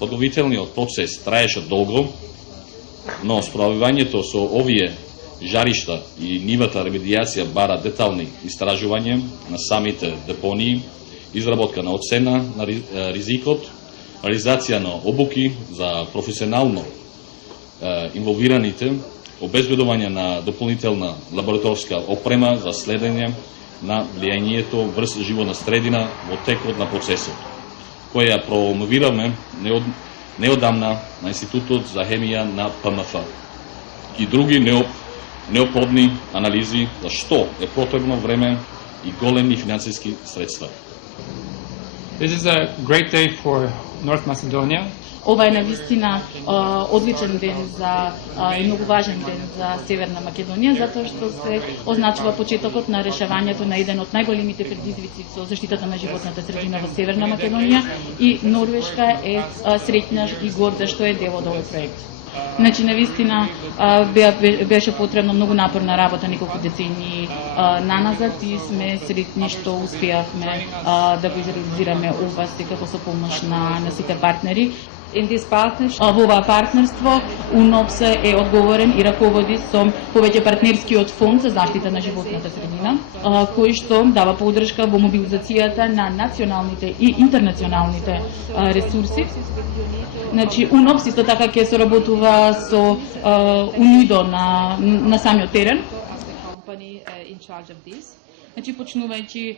Подготвителниот процес траеше долго, но справувањето со овие жаришта и нивата ремедијација бара детални истражувања на самите депонии, изработка на оцена на ризикот, реализација на обуки за професионално инволвираните, обезбедување на дополнителна лабораторска опрема за следење на влијанието врз животна средина во текот на процесот, која ја промовираме неодамна на Институтот за хемија на ПМФ и други неопходни анализи за што е потребно време и големи финансиски средства. This is a great day for North Macedonia. Ова е навистина одличен ден и многу важен ден за Северна Македонија, затоа што се означува почетокот на решавањето на еден од најголемите предизвици со заштитата на животната средина во Северна Македонија и Норвешка е среќна и горда што е дел од овој проект. Значи, навистина беше потребно многу напорна работа неколку децении наназад и сме сретни што успеавме да го изреализираме ова секако со помош на сите партнери. Во ова партнерство УНОПС е одговорен и раководи со повеќе партнерскиот фонд за заштита на животната средина, кој што дава поддршка во мобилизацијата на националните и интернационалните ресурси. Значи, УНОПС исто така ќе соработува со УНИДО на самиот терен. Значи, почнувајќи